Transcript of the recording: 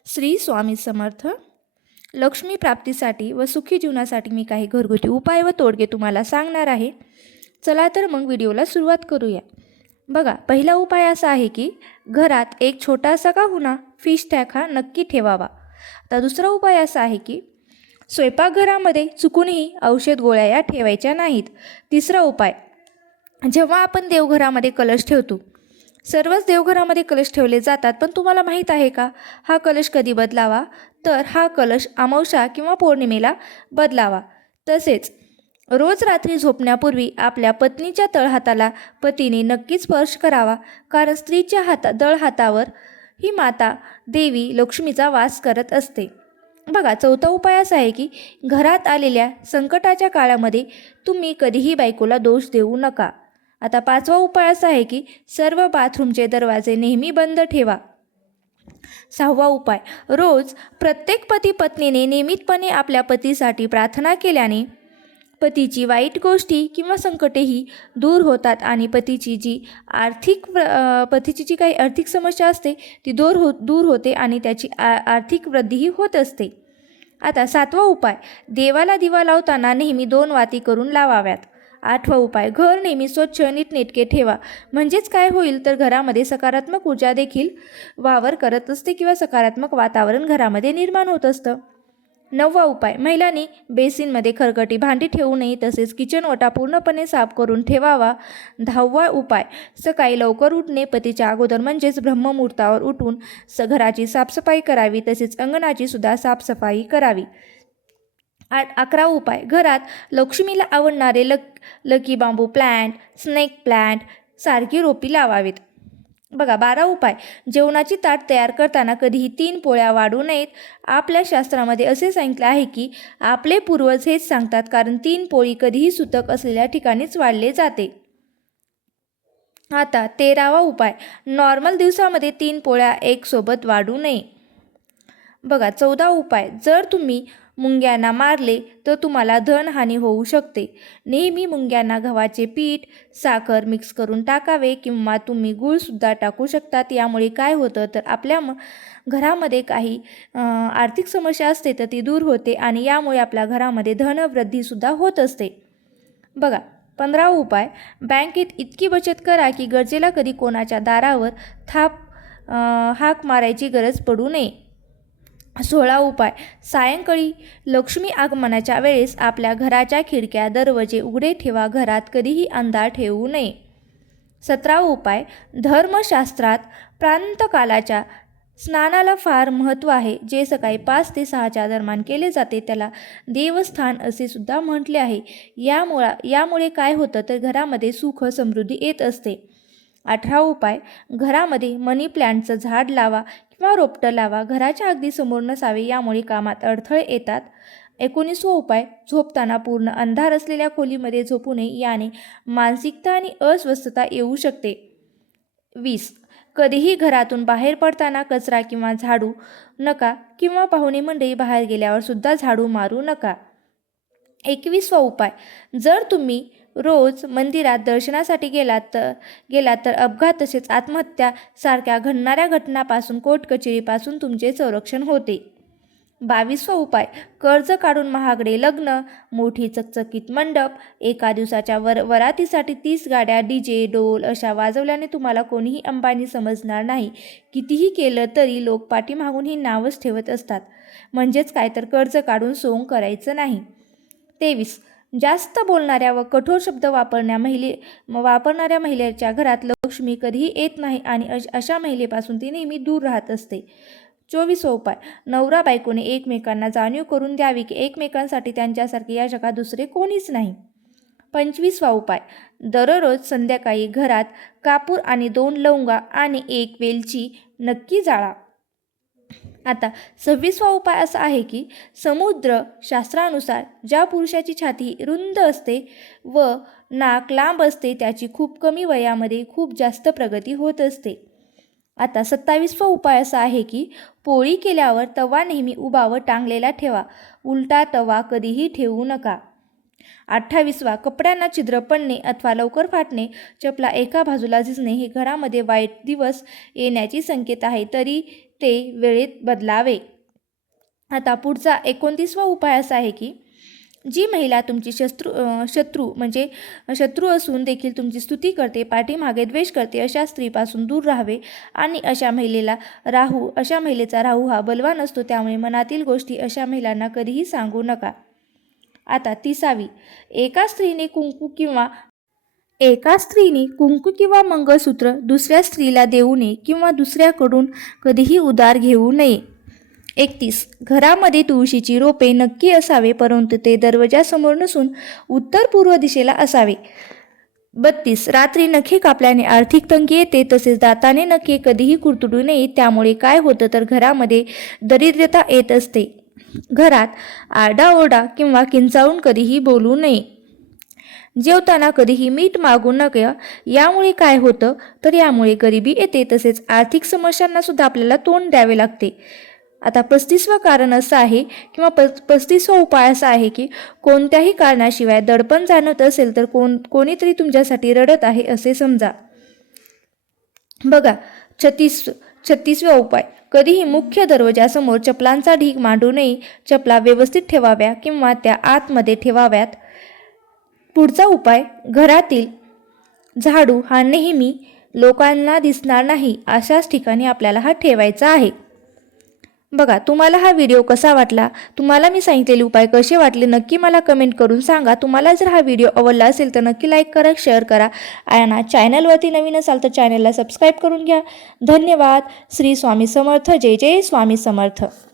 श्री स्वामी समर्थ. लक्ष्मी प्राप्तीसाठी व सुखी जीवनासाठी मी काही घरगुती उपाय व तोडगे तुम्हाला सांगणार आहे. चला तर मग व्हिडिओला सुरुवात करूया. बघा, पहिला उपाय असा आहे की घरात एक छोटासा का होईना फिश टँक हा नक्की ठेवावा. तर दुसरा उपाय असा आहे की स्वयंपाकघरामध्ये चुकूनही औषध गोळ्या या ठेवायच्या नाहीत. तिसरा उपाय, जेव्हा आपण देवघरामध्ये कलश ठेवतो, सर्वच देवघरामध्ये कलश ठेवले जातात, पण तुम्हाला माहीत आहे का हा कलश कधी बदलावा? तर हा कलश अमावस्या किंवा पौर्णिमेला बदलावा. तसेच रोज रात्री झोपण्यापूर्वी आपल्या पत्नीच्या तळहाताला पतीने नक्कीच स्पर्श करावा, कारण स्त्रीच्या तळहातावर ही माता देवी लक्ष्मीचा वास करत असते. बघा, चौथा उपाय असा आहे की घरात आलेल्या संकटाच्या काळामध्ये तुम्ही कधीही बायकोला दोष देऊ नका. आता पाचवा उपाय असा आहे की सर्व बाथरूमचे दरवाजे नेहमी बंद ठेवा. सहावा उपाय, रोज प्रत्येक पती पत्नीने नियमितपणे आपल्या पतीसाठी प्रार्थना केल्याने पतीची वाईट गोष्टी किंवा संकटेही दूर होतात आणि पतीची जी काही आर्थिक समस्या असते ती दूर होते आणि त्याची आर्थिक वृद्धीही होत असते. आता सातवा उपाय, देवाला दिवा लावताना नेहमी 2 वाती करून लावाव्यात. आठवा उपाय, घर नेहमी स्वच्छ नीटनेटके ठेवा. म्हणजेच काय होईल तर घरामध्ये सकारात्मक ऊर्जा देखील वावर करत असते किंवा सकारात्मक वातावरण घरामध्ये निर्माण होत असतं. नववा उपाय, महिलांनी बेसिनमध्ये खरकटी भांडी ठेवू नये, तसेच किचन ओटा पूर्णपणे साफ करून ठेवावा. 10वा उपाय, सकाळी लवकर उठणे, पतीच्या अगोदर म्हणजेच ब्रह्ममुहूर्तावर उठून घराची साफसफाई करावी, तसेच अंगणाची सुद्धा साफसफाई करावी. 11वा उपाय, घरात लक्ष्मीला आवडणारे लकी बांबू प्लांट, स्नेक प्लांट सारखी रोपी लावावीत. बघा, 12 उपाय, जेवणाची ताट तयार करताना कधीही 3 पोळ्या वाढू नयेत. आपल्या शास्त्रामध्ये असे सांगितले आहे की आपले पूर्वज हेच सांगतात, कारण 3 पोळी कधीही सुतक असलेल्या ठिकाणीच वाढले जाते. आता 13वा उपाय, नॉर्मल दिवसामध्ये 3 पोळ्या एक सोबत वाढू नये. बघा, 14 उपाय, जर तुम्ही मुंग्यांना मारले तर तुम्हाला धनहानी होऊ शकते. नेहमी मुंग्यांना गव्हाचे पीठ, साखर मिक्स करून टाकावे किंवा तुम्ही गूळसुद्धा टाकू शकतात. यामुळे काय होतं तर आपल्या घरामध्ये काही आर्थिक समस्या असते तर ती दूर होते आणि यामुळे आपल्या घरामध्ये धनवृद्धीसुद्धा होत असते. बघा, 15वा उपाय, बँकेत इतकी बचत करा की गरजेला कधी कोणाच्या दारावर हाक मारायची गरज पडू नये. 16 उपाय, सायंकाळी लक्ष्मी आगमनाच्या वेळेस आपल्या घराच्या खिडक्या दरवाजे उघडे ठेवा, घरात कधीही अंधार ठेवू नये. 17वा उपाय, धर्मशास्त्रात प्रातःकालाच्या स्नानाला फार महत्त्व आहे. जे सकाळी 5 ते 6च्या दरम्यान केले जाते त्याला देवस्थान असे सुद्धा म्हटले आहे. यामुळे काय होतं तर घरामध्ये सुख समृद्धी येत असते. 18वा उपाय, घरामध्ये मनी प्लॅन्टचं झाड लावा किंवा रोपटं लावा. घराच्या अगदी समोर नसावे, यामुळे कामात अडथळे येतात. 19वा उपाय, झोपताना पूर्ण अंधार असलेल्या खोलीमध्ये झोपू नये, याने मानसिकता आणि अस्वस्थता येऊ शकते. 20, कधीही घरातून बाहेर पडताना कचरा किंवा झाडू नका किंवा पाहुणे मंडळी बाहेर गेल्यावर सुद्धा झाडू मारू नका. 21वा उपाय, जर तुम्ही रोज मंदिरात दर्शनासाठी गेलात तर अपघात तसेच आत्महत्या सारख्या घडणाऱ्या घटनांपासून, कोर्ट कचेरीपासून तुमचे संरक्षण होते. 22वा उपाय, कर्ज काढून महागडे लग्न, मोठी चकचकीत मंडप, एका दिवसाच्या वरातीसाठी 30 गाड्या डीजे डोल अशा वाजवल्याने तुम्हाला कोणीही अंबानी समजणार नाही. कितीही केलं तरी लोक पाठीमागून ही नावच ठेवत असतात. म्हणजेच काय तर कर्ज काढून सोंग करायचं नाही. 23, जास्त बोलणाऱ्या व कठोर शब्द वापरणाऱ्या महिलेच्या घरात लक्ष्मी कधीही येत नाही आणि अशा महिलेपासून ती नेहमी दूर राहत असते. 24वा उपाय, नवरा बायकोने एकमेकांना जाणीव करून द्यावी की एकमेकांसाठी त्यांच्यासारखे या जगात दुसरे कोणीच नाही. 25वा उपाय, दररोज संध्याकाळी घरात कापूर आणि 2 लवंगा आणि 1 वेलची नक्की जाळा. आता 26वा उपाय असा आहे की समुद्र शास्त्रानुसार ज्या पुरुषाची छाती रुंद असते व नाक लांब असते त्याची खूप कमी वयामध्ये खूप जास्त प्रगती होत असते. आता 27वा उपाय असा आहे की पोळी केल्यावर तवा नेहमी उभा व टांगलेला ठेवा, उलटा तवा कधीही ठेवू नका. 28वा, कपड्यांना छिद्र पडणे अथवा लवकर फाटणे, चपला एका बाजूला झिजणे हे घरामध्ये वाईट दिवस येण्याची संकेत आहे. तरी ते वेळेत बदलावे. आता पुढचा 29वा उपाय असा आहे की जी महिला तुमची शत्रू असून देखील तुमची स्तुती करते, पाठीमागे द्वेष करते, अशा स्त्रीपासून दूर राहावे. आणि अशा महिलेचा राहू हा बलवान असतो, त्यामुळे मनातील गोष्टी अशा महिलांना कधीही सांगू नका. आता 30वी, एका स्त्रीने कुंकू किंवा मंगळसूत्र दुसऱ्या स्त्रीला देऊ नये किंवा दुसऱ्याकडून कधीही उधार घेऊ नये. 31, घरामध्ये तुळशीची रोपे नक्की असावे, परंतु ते दरवाजासमोर नसून उत्तर पूर्व दिशेला असावे. 32, रात्री नखे कापल्याने आर्थिक तंगी येते, तसेच दाताने नखे कधीही कुरतडू नये, त्यामुळे काय होतं तर घरामध्ये दरिद्रता येत असते. घरात आरडाओरडा किंवा किंचाळून कधीही बोलू नये. जेवताना कधीही मीठ मागू नये. यामुळे काय होतं तर यामुळे गरिबी येते, तसेच आर्थिक समस्यांना सुद्धा आपल्याला तोंड द्यावे लागते. आता 35वं कारण असं आहे किंवा 35वा उपाय असा आहे की कोणत्याही कारणाशिवाय दडपण जाणवत असेल तर कोणीतरी तुमच्यासाठी रडत आहे असे समजा. बघा 36वा उपाय, कधीही मुख्य दरवाजासमोर चपलांचा ढीग मांडू नये. चपला व्यवस्थित ठेवाव्या किंवा त्या आतमध्ये ठेवाव्यात. पुढचा उपाय, घरातील झाडू हा नेहमी लोकांना दिसणार नाही अशाच ठिकाणी आपल्याला हा ठेवायचा आहे. बघा, तुम्हाला हा व्हिडिओ कसा वाटला, तुम्हाला मी सांगितलेले उपाय कसे वाटले नक्की मला कमेंट करून सांगा. तुम्हाला जर हा व्हिडिओ आवडला असेल तर नक्की लाईक करा, शेअर करा. आणि चॅनलवरती नवीन असाल तर चॅनलला सबस्क्राईब करून घ्या. धन्यवाद. श्री स्वामी समर्थ. जय जय स्वामी समर्थ.